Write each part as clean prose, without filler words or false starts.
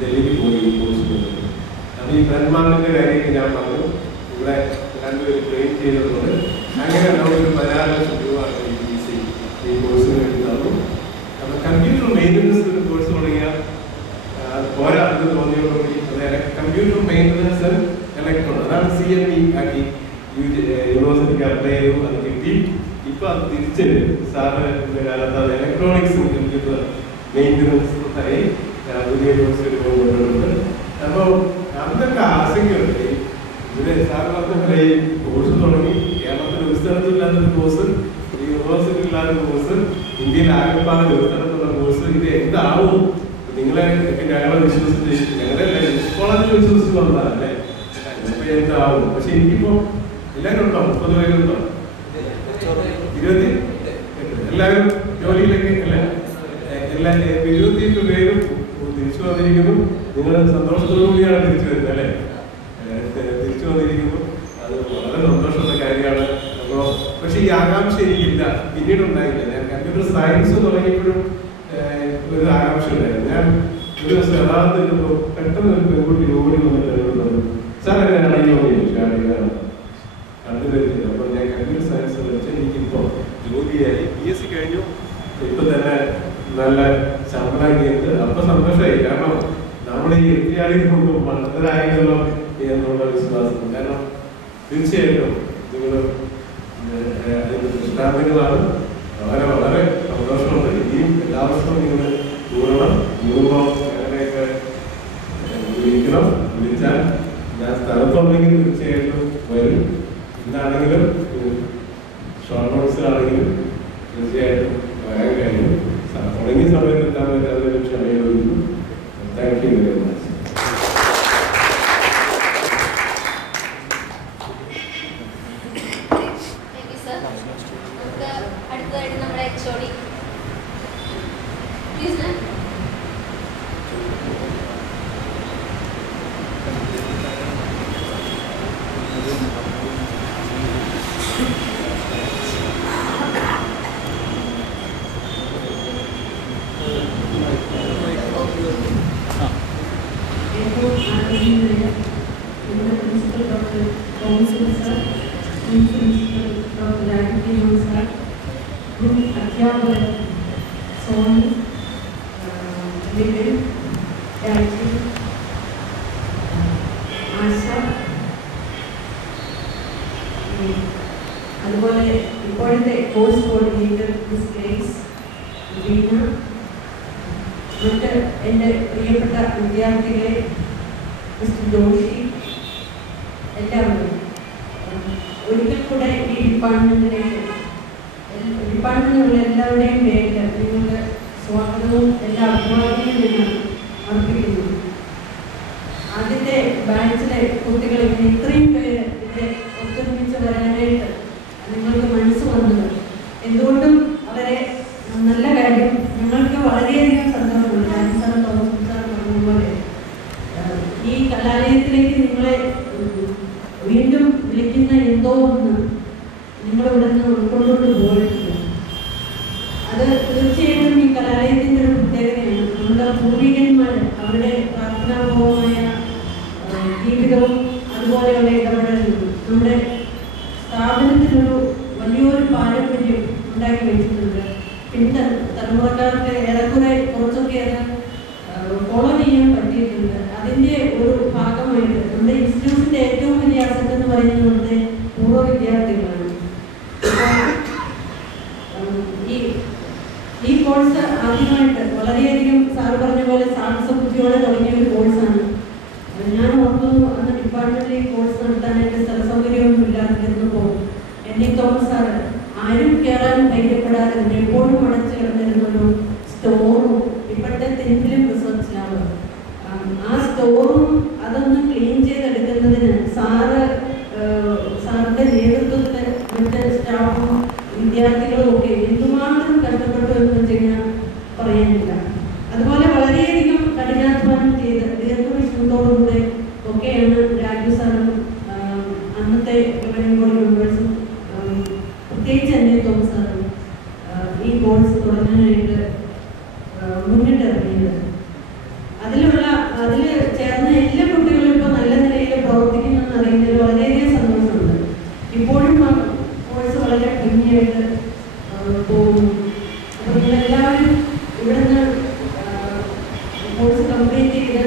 ഡൽഹിക്ക് പോയി കോഴ്സ് ചെയ്യുന്നത്. അപ്പോൾ ഈ ബ്രഹ്മാണ്ടിൻ്റെ കാര്യമൊക്കെ ഞാൻ പറഞ്ഞു. ഇവിടെ രണ്ടുപേരും ട്രെയിൻ ചെയ്തതുകൊണ്ട് അങ്ങനെ നമ്മളൊരു 16 ലക്ഷം രൂപയാണ് ഈ ഫീസ് ഈ കോഴ്സിന് വേണ്ടി തന്നു. അപ്പോൾ കമ്പ്യൂട്ടർ മെയിൻ്റനൻസ് ഒരു കോഴ്സ് തുടങ്ങിയാൽ പോരാ എന്ന് തോന്നിയോടുകൂടി അതായത് കമ്പ്യൂട്ടർ മെയിൻ്റനൻസ് ആൻഡ് ഇലക്ട്രോൺ അതാണ് CME ആക്കി യൂണിവേഴ്സിറ്റിക്ക് അപ്ലൈ ചെയ്തു. അത് കിട്ടി. ഇപ്പൊ അത് തിരിച്ച് സാറിന്റെ കാലത്ത് അത് ഇലക്ട്രോണിക്സ് കമ്പ്യൂട്ടർ മെയിൻ്റനൻസ് ആയി പുതിയ യൂണിവേഴ്സിറ്റി കൊണ്ടുവരുന്നുണ്ട്. അപ്പോൾ അതൊക്കെ ആശങ്കയുണ്ട്. ഇവിടെ സാർ പറഞ്ഞ ഈ കോഴ്സ് തുടങ്ങി കേരളത്തിൽ ഒരു സ്ഥലത്തില്ലാത്തൊരു കോഴ്സ്, ഈ യൂണിവേഴ്സിറ്റി ഇല്ലാത്തൊരു കോഴ്സ്, ഇന്ത്യയിൽ ആകെപ്പാട് ഒരു സ്ഥലത്തുള്ള കോഴ്സ്, ഇത് എന്താവും? നിങ്ങളെ ഞങ്ങളെ വിശ്വസിച്ച് ഞങ്ങളെല്ലാം കോളേജിൽ വിശ്വസിച്ച് വന്നതല്ലേ ഇപ്പൊ എന്താവും? പക്ഷെ എനിക്കിപ്പോ എല്ലാവരും ഉണ്ടോ? 30 പേരുണ്ടോ? 28 എല്ലാവരും ജോലിയിലേക്ക് അല്ലേ? എല്ലാ 28 പേരും തിരിച്ചു വന്നിരിക്കുന്നു. നിങ്ങൾ സന്തോഷത്തോടുകൂടിയാണ് തിരിച്ചു വരുന്നത് അല്ലേ? തിരിച്ചു വന്നിരിക്കുന്നു. അത് വളരെ സന്തോഷമുള്ള കാര്യമാണ്. അപ്പോൾ പക്ഷെ ഈ ആകാംക്ഷ എനിക്കില്ല, പിന്നീട് ഉണ്ടായില്ല. ഞാൻ കമ്പ്യൂട്ടർ സയൻസ് തുടങ്ങിയപ്പോഴും ഒരു ആകാംക്ഷ ഉണ്ടായിരുന്നു. ഞാൻ ഒരു ദിവസം യഥാർത്ഥത്തിൽ പെട്ടെന്ന് ഒരു പെൺകുട്ടി ഓടി വന്നിട്ട് സാർ എങ്ങനെയാണ് ഈ ഓടി ചോദിച്ചു കണ്ടുവരുന്നത്. അപ്പോൾ ഞാൻ കമ്പ്യൂട്ടർ സയൻസ് പഠിച്ചാൽ എനിക്കിപ്പോൾ ജോലിയായി, PSC കഴിഞ്ഞു, ഇപ്പം തന്നെ നല്ല ശമ്പളം കിട്ടിയത്. അപ്പം സന്തോഷമായി. കാരണം നമ്മൾ ഈ എത്തിയാളികൊണ്ട് മണ്ടരായല്ലോ എന്നുള്ള വിശ്വാസം. കാരണം തീർച്ചയായിട്ടും നിങ്ങൾ അതിൻ്റെ ദൃഷ്ടാന്തങ്ങളാണ്. വളരെ വളരെ സന്തോഷമുണ്ട്. ഇനിയും എല്ലാ വർഷവും നിങ്ങൾ കൂടണം, കൂടുമ്പോൾ അങ്ങനെയൊക്കെ വിളിക്കണം. വിളിച്ചാൽ ഞാൻ സ്ഥലത്തുണ്ടെങ്കിൽ തീർച്ചയായിട്ടും വരും. എന്താണെങ്കിലും ഷോർട്ട് നോട്ട്സിലാണെങ്കിലും തീർച്ചയായിട്ടും വരാൻ കഴിയും. തുടങ്ങിയ സമയത്ത് എത്താൻ പറ്റാതെ ക്ഷമയോടുന്നു. Thank you very much. അതുപോലെ ഇപ്പോഴത്തെ course coordinator miss Grace Veena, മറ്റ് എൻ്റെ പ്രിയപ്പെട്ട വിദ്യാർത്ഥികളെ മിസ്റ്റർ ജോഷി, എല്ലാവരും ഒരിക്കൽ കൂടെ ഈ ഡിപ്പാർട്ട്മെന്റിലുള്ള എല്ലാവരുടെയും പേരിൽ നിങ്ങൾക്ക് സ്വാഗതവും എല്ലാ അഭിവാദ്യങ്ങളും അർപ്പിക്കുന്നു. ആദ്യത്തെ ബാച്ചിലെ കുട്ടികൾ ഇത്രയും പേര് ഇത് ഒത്തൊരുമിച്ച് വരാനായിട്ട് നിങ്ങൾക്ക് മനസ്സ് വന്നത് എന്തുകൊണ്ടും വളരെ നല്ല കാര്യം. ഞങ്ങൾക്ക് വളരെയധികം സന്തോഷമുണ്ട്. സാർ തോമസ് സാർ പറഞ്ഞതുപോലെ ഈ കലാലയത്തിലേക്ക് നിങ്ങളെ വീണ്ടും വിളിക്കുന്ന എന്തോ ഒന്ന് നിങ്ങളിവിടെ നിന്ന് ഉൾക്കൊണ്ടുകൊണ്ട് പോയിട്ടുണ്ട്. അത് തീർച്ചയായിട്ടും ഈ കലാലയത്തിൻ്റെ ഒരു പ്രത്യേകതയാണ്. നമ്മുടെ പൂർവികന്മാർ അവരുടെ പ്രാർത്ഥനാപൂർവമായ ജീവിതവും അതുപോലെയുള്ള ഇടപെടലും നമ്മുടെ സ്ഥാപനത്തിനൊരു വലിയൊരു പാരമ്പര്യം ഉണ്ടാക്കി വെച്ചിട്ടുണ്ട്. പിന്നെ തലമുറക്കാർക്ക് ഏറെക്കുറെ കുറച്ചൊക്കെ അത് ഫോളോ ചെയ്യാൻ പറ്റിയിട്ടുണ്ട്. അതിൻ്റെ ഒരു ഭാഗമായിട്ട് നമ്മുടെ ഇൻസ്റ്റിറ്റ്യൂട്ടിൻ്റെ ഏറ്റവും വലിയ അസറ്റ് എന്ന് പറയുന്നത് നമ്മുടെ പൂർവ്വ വിദ്യാർത്ഥികളാണ്. ഈ കോഴ്സ് ആദ്യമായിട്ട് വളരെയധികം സാറ് പറഞ്ഞ പോലെ സാഹസബുദ്ധിയോടെ തുടങ്ങിയ ഒരു കോഴ്സാണ്. ഞാൻ ഓർക്കുന്നു അന്ന് ഡിപ്പാർട്ട്മെന്റിൽ ഈ കോഴ്സ് നടത്താനായിട്ട് സ്ഥല സൗകര്യമൊന്നും ഇല്ലാതിരുന്നപ്പോൾ എന്നെ തോമസ് സാറ് ആരും കയറാൻ ധൈര്യപ്പെടാതെ എപ്പോഴും അടച്ചു കിടന്നിരുന്ന ഒരു സ്റ്റോറും ഇപ്പോഴത്തെ തിരുവല്ലം റിസർച്ച് ലാബ്, ആ സ്റ്റോറും അതൊന്ന് ക്ലീൻ ചെയ്തെടുക്കുന്നതിന് സാറിന്റെ നേതൃത്വത്തിൽ മറ്റ് സ്റ്റാഫും വിദ്യാർത്ഥികളും ഒക്കെ എന്തുമാത്രം കഷ്ടപ്പെട്ടു എന്ന് വെച്ച് കഴിഞ്ഞാൽ പറയാനില്ല. അതുപോലെ വളരെയധികം കഠിനാധ്വാനം അതിൽ ചേർന്ന എല്ലാ കുട്ടികളും ഇപ്പോൾ നല്ല നിലയിൽ പ്രവർത്തിക്കുന്നെന്ന് അറിയുന്നതിൽ വളരെയധികം സന്തോഷമുണ്ട്. ഇപ്പോഴും ആ കോഴ്സ് വളരെ ഭംഗിയായിട്ട് പോകുന്നു. അപ്പോൾ നിങ്ങളെല്ലാവരും ഇവിടുന്ന് കോഴ്സ് കംപ്ലീറ്റ് ചെയ്ത്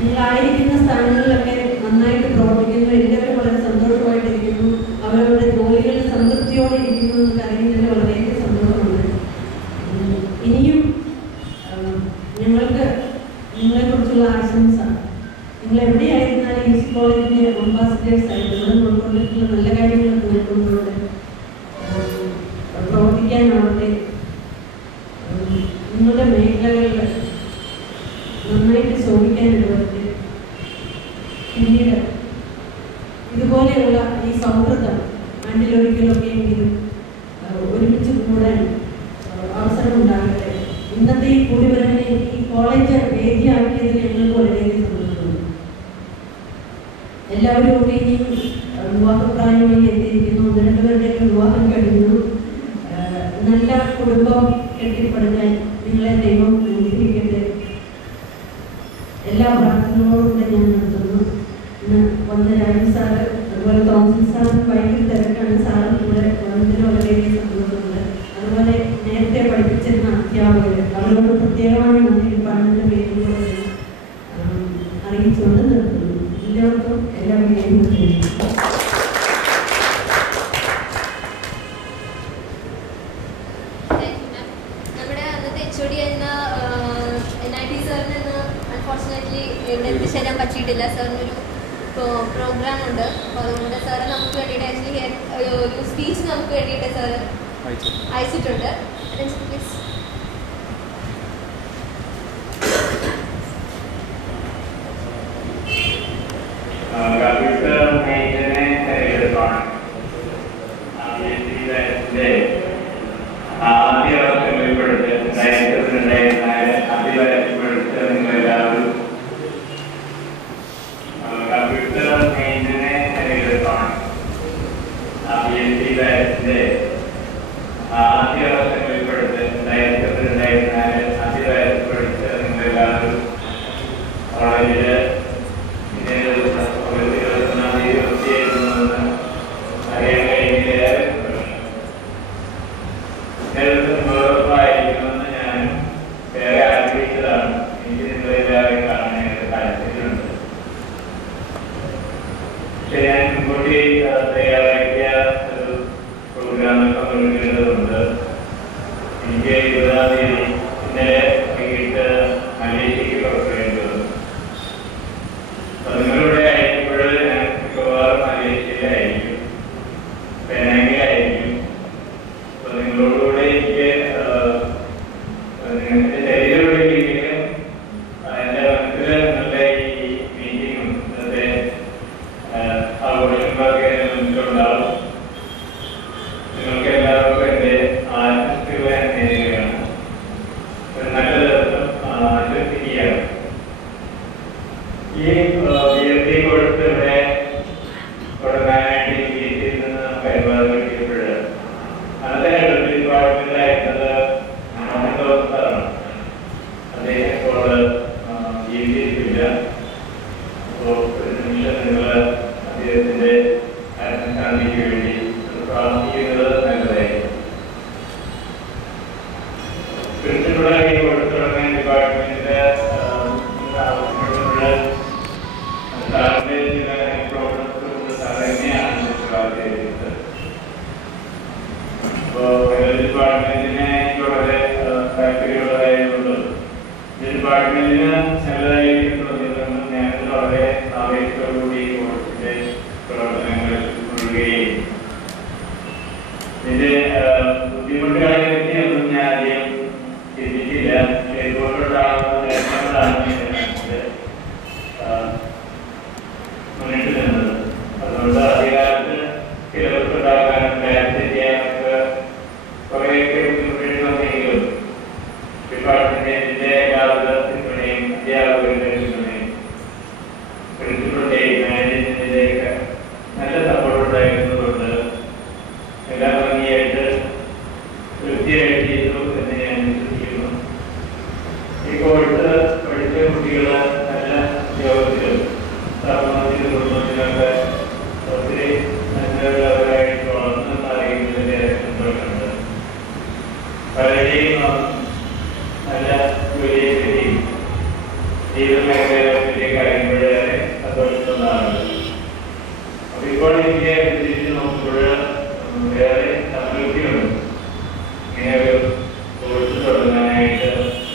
നിങ്ങളായിരിക്കുന്ന സ്ഥാനങ്ങളിലൊക്കെ നന്നായിട്ട് പ്രവർത്തിക്കുന്നു. എല്ലാവരും വളരെ സന്തോഷമായിട്ടിരിക്കുന്നു. അവരവരുടെ ജോലികളിൽ സംതൃപ്തിയോടെ ഇരിക്കുന്നു എന്നൊക്കെ അറിയുന്നതിൽ വളരെയധികം സന്തോഷമുണ്ട്. ഇനിയും ഞങ്ങൾക്ക് നിങ്ങളെക്കുറിച്ചുള്ള ആശംസ, നിങ്ങൾ എവിടെയായിരുന്നാലും യൂസി കോളേജിൻ്റെ അംബാസിഡേഴ്സ് ആയിട്ട് ഇവിടെ ഉൾക്കൊണ്ടിട്ടുള്ള നല്ല കാര്യങ്ങളൊക്കെ ഉൾക്കൊണ്ടുകൊണ്ട് പ്രവർത്തിക്കാനാവട്ടെ. നിങ്ങളുടെ മേഖലകളിൽ നന്നായിട്ട് ശോഭിക്കാനിടവട്ടെ. പിന്നീട് ഇതുപോലെയുള്ള ഈ സൗഹൃദം ആണ്ടിലൊരിക്കലൊക്കെയെങ്കിലും ഒരുമിച്ച് കൂടാൻ അവസരം ഉണ്ടാകട്ടെ. ഇന്നത്തെ ഈ കൂടിവരവിനെ ഈ കോളേജ് വേദിയാക്കിയതിൽ ഞങ്ങൾക്ക് വളരെയധികം സന്തോഷമുണ്ട്. എല്ലാവരും ഒക്കെ ഇനി വിവാഹപ്രായമായി എത്തിയിരിക്കുന്നു. 1-2 പേരുടെയൊക്കെ വിവാഹം കഴിഞ്ഞു. നല്ല കുടുംബം കെട്ടിപ്പടുക്കാൻ നിങ്ങളെ ദൈവം അനുഗ്രഹിക്കട്ടെ. എല്ലാ പ്രാർത്ഥനകളോടുകൂടെ ഞാൻ നടത്തുന്നു. ഇന്ന് വന്ന രാജു സാറ് അതുപോലെ തോമസ് സാറും ഭയങ്കര തിരക്കാണ്. സാറും ഇവിടെ വന്നതിന് വളരെയധികം സന്തോഷമുണ്ട്. അതുപോലെ നേരത്തെ പഠിപ്പിച്ചിരുന്ന അധ്യാപകർ, അവരോട് പ്രത്യേകമായി നന്ദി ഡിപ്പാർട്ട്മെന്റ് പേരിലൂടെ അറിയിച്ചുകൊണ്ട് നിർത്തുന്നു. എല്ലാവർക്കും എല്ലാ വിജയങ്ങളും. എത്തിച്ചേരാൻ പറ്റിയിട്ടില്ല. സാറിനൊരു പ്രോഗ്രാം ഉണ്ട്. അപ്പോൾ അതുകൊണ്ട് സാറ് നമുക്ക് വേണ്ടിയിട്ട് ആക്ച്വലി ഒരു സ്പീച്ച് നമുക്ക് വേണ്ടിയിട്ട് സാറ് അയച്ചിട്ടുണ്ട്. പ്ലീസ്. Principal ജീവിതമേഖലയിലേക്ക് അറിയുമ്പോഴേ സന്തോഷിക്കുന്നതാണ്. അപ്പോൾ ഇപ്പോൾ എനിക്ക് തിരിച്ച് നോക്കുമ്പോൾ വേറെ സംതൃപ്തിയുണ്ട്. ഇങ്ങനെ ഒരു കോഴ്സ് തുടങ്ങാനായിട്ട്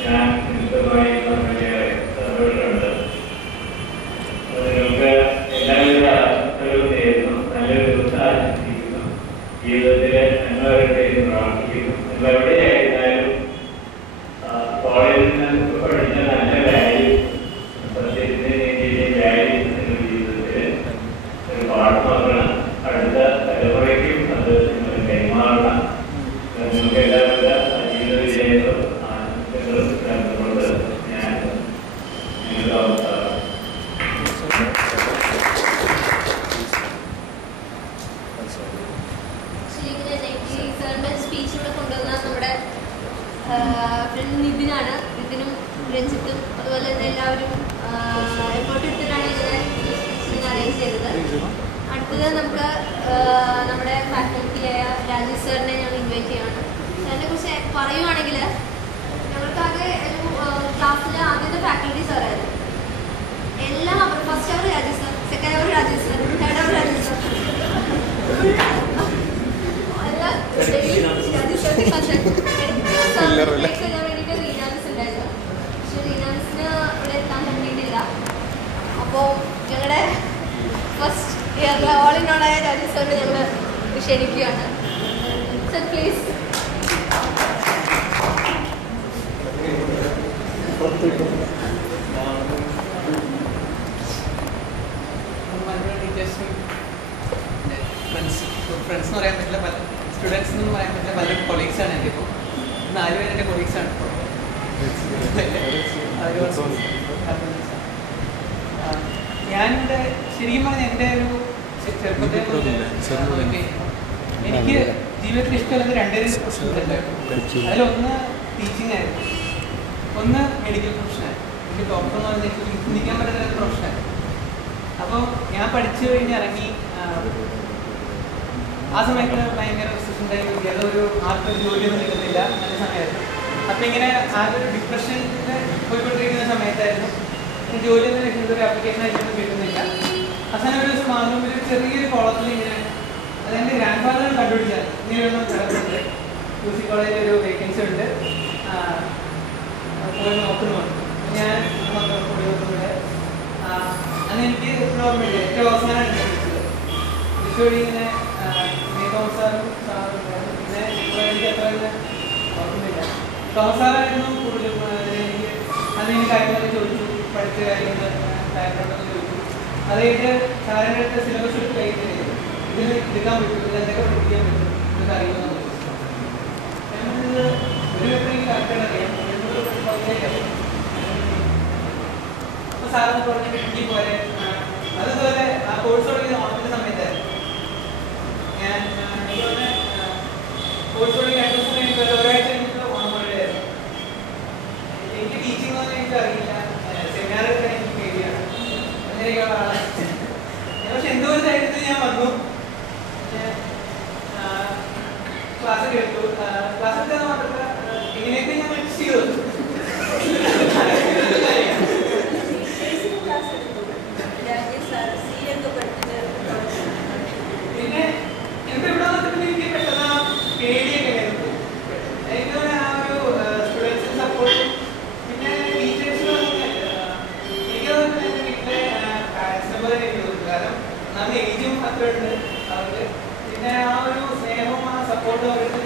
ഞാൻ നിമിത്തമായി വളരെയേറെ സന്തോഷമുണ്ട്. നിങ്ങൾക്ക് എല്ലാവിധ ആശംസകളും നേരുന്നു. നല്ലൊരു ദിവസം ആശംസിക്കുന്നു. ജീവിതത്തിൽ നന്മ വരട്ടെ എന്ന് പ്രാർത്ഥിക്കുന്നു. നിങ്ങൾ എവിടെയായിരുന്നാലും കോളേജിൽ നിന്ന് പഠിച്ച നല്ല വാല്യൂ, സത്യത്തിൻ്റെ നീതിയുടെയും വാല്യൂ നിങ്ങളുടെ ജീവിതത്തിൽ ഒരു പാഠമാകണം. അടുത്ത തലമുറയ്ക്കും അത് നിങ്ങൾ കൈമാറണം. നിങ്ങൾക്ക് എല്ലാവിധ ജീവിത വിജയങ്ങളും ആശംസകളും കണ്ടുകൊണ്ട് ഞാൻ നിങ്ങളുടെ അവസാനം സ്പീച്ചിലൂടെ കൊണ്ടുവന്ന നമ്മുടെ ഫ്രണ്ട് നിതിനാണ്. നിതിനും രഞ്ജിത്തും അതുപോലെ തന്നെ എല്ലാവരും എഫേർട്ട് എടുത്തിട്ടാണ് ഇങ്ങനെ അറേഞ്ച് ചെയ്തത്. അടുത്തത് നമുക്ക് നമ്മുടെ ഫാക്കൽറ്റിയായ രാജേഷ് സാറിനെ ഞങ്ങൾ ഇൻവൈറ്റ് ചെയ്യണം. സാറിനെ കുറിച്ച് പറയുവാണെങ്കിൽ ഞങ്ങൾക്കാകെ ഒരു ക്ലാസ്സിലെ ആദ്യത്തെ ഫാക്കൽറ്റി സാറായിരുന്നു. എല്ലാം ഫസ്റ്റ് അവർ രാജേഷ് സാർ, സെക്കൻഡ് അവർ രാജേഷ് സാർ, തേർഡ് അവർ രാജേഷ് സാർ, ഞാൻ വേണ്ടിയിട്ട് റീനാമിസ് ഉണ്ടായിരുന്നു. പക്ഷെ റീനാമിസിന് ഇവിടെ എത്താൻ പറ്റിയിട്ടില്ല. അപ്പോൾ ഞങ്ങളുടെ ഫസ്റ്റ് ഇയറിലെ ഓൾ ഇൻ ഓൾ ആയ രാജേഷ് സാറിനെ ഞങ്ങൾ ക്ഷണിക്കുകയാണ്. Sir please. ഫ്രണ്ട്സ് എന്ന് പറയാൻ പറ്റില്ല, പല സ്റ്റുഡൻസ് എന്ന് പറയാൻ പറ്റില്ല, പല കൊളീഗ്സാണ് എൻ്റെ. ഇപ്പോൾ 4 പേര് എൻ്റെ കൊളീഗ്സാണ്. ഞാനിവിടെ ശരിക്കും പറഞ്ഞാൽ എൻ്റെ ഒരു ചെറുപ്പത്തെ എനിക്ക് ജീവിതത്തിൽ ഇഷ്ടമുള്ളത് 2 പ്രൊഫഷനുണ്ടായിരുന്നു. അതിലൊന്ന് ടീച്ചിങ് ആയിരുന്നു, ഒന്ന് മെഡിക്കൽ പ്രൊഫഷനായിരുന്നു. എനിക്ക് ഡോക്ടർ എന്ന് പറഞ്ഞാൽ എനിക്ക് ചിന്തിക്കാൻ പറ്റുന്ന ഒരു പ്രൊഫഷനായിരുന്നു. അപ്പോൾ ഞാൻ പഠിച്ചു കഴിഞ്ഞ് ഇറങ്ങി ആ സമയത്ത് ഭയങ്കര റിസപ്ഷൻ ഒരു ആർക്കൊരു ജോലിയൊന്നും കിട്ടുന്നില്ല എന്ന സമയത്ത്. അപ്പം ഇങ്ങനെ ആകെ ഡിപ്രഷനിൽ പോയിക്കൊണ്ടിരിക്കുന്ന സമയത്തായിരുന്നു. ജോലിയൊന്നും കിട്ടുന്നത്, ഒരു ആപ്ലിക്കേഷൻ ആയിട്ടൊന്നും കിട്ടുന്നില്ല. അവസാനം ഒരു ദിവസം മാറുമ്പോൾ ഒരു ചെറിയൊരു കോളത്തിൽ ഇങ്ങനെ, അതെൻ്റെ ഗ്രാൻഡ് ഫാദർ കണ്ടുപിടിച്ചാൽ ഇങ്ങനെയൊന്നും കിടക്കുന്നുണ്ട്, UC കോളേജിൽ ഒരു വേക്കൻസി ഉണ്ട്, പോയി നോക്കുന്നുണ്ട്. ഞാൻ നോക്കുമ്പോൾ അന്ന് എനിക്ക് ഓർമ്മയില്ല, ഏറ്റവും അവസാനമാണ് വിളിച്ചത്. വിളിച്ചുവഴി ഇങ്ങനെ തോമസാറും പിന്നെ എനിക്ക് അത്ര ഓർമ്മയില്ല. തോമസാറായിരുന്നു കൂടുതലും. എനിക്ക് അന്ന് എനിക്ക് കാര്യങ്ങളൊക്കെ ചോദിച്ചു, പഠിച്ച കാര്യങ്ങൾ ബാക്ക്ഗ്രൗണ്ടൊക്കെ ചോദിച്ചു. അത് കഴിഞ്ഞ് സാറിൻ്റെ അടുത്ത് സിലബസ് എടുത്ത് കഴിക്കുന്നത് ഇതിന് എടുക്കാൻ പറ്റും, ഇതെന്തൊക്കെ പഠിപ്പിക്കാൻ പറ്റും, ഇതൊക്കെ അറിയുമെന്ന് ചോദിച്ചു. ഞാനത് ഒരു വ്യക്തി കറക്റ്റായിട്ട് അറിയാം. അപ്പോൾ സാറെന്ന് പറഞ്ഞിട്ട് എനിക്ക് പോലെ അതുപോലെ ആ കോഴ്സ് തുടങ്ങി ഓണത്തിൻ്റെ സമയത്തായിരുന്നു. ഞാൻ ഇതുപോലെ കോഴ്സ് തുടങ്ങി 2 ദിവസം കഴിഞ്ഞിട്ട് ഒരാഴ്ച കഴിഞ്ഞിട്ട് ഓണം ഹോളിഡേയായിരുന്നു. എനിക്ക് ടീച്ചിങ് ഒന്നും എനിക്ക് അറിയില്ല, സെമിനാറൊക്കെ എനിക്ക് പേടിയാണ്, അങ്ങനെയൊക്കെയുള്ള ആളാണ്. പക്ഷെ എന്തോ ഒരു ധൈര്യത്തിൽ ഞാൻ വന്നു. ക്ലാസ്സൊക്കെ എടുത്തു. ക്ലാസ് എടുത്തത് മാത്രമല്ല ഇങ്ങനെയൊക്കെ ഞാൻ മിക്സ് ചെയ്തു. പിന്നെ എനിക്ക് ഇവിടെ വന്നിട്ട് എനിക്ക് പെട്ടെന്ന് പേടിയൊക്കെ ആയിരുന്നു. എനിക്ക് ആ ഒരു സ്റ്റുഡൻസിന് സപ്പോർട്ടും പിന്നെ ടീച്ചേഴ്സിനും എനിക്ക് തോന്നുന്നു എൻ്റെ വീട്ടിലെ പാരൻസിനെ പോലെ എനിക്ക് തോന്നുന്നു. കാരണം നല്ല ഏജും അത്ര ഉണ്ട് അവർക്ക്. പിന്നെ ആ ഒരു സ്നേഹവും ആ സപ്പോർട്ടും അവർക്ക്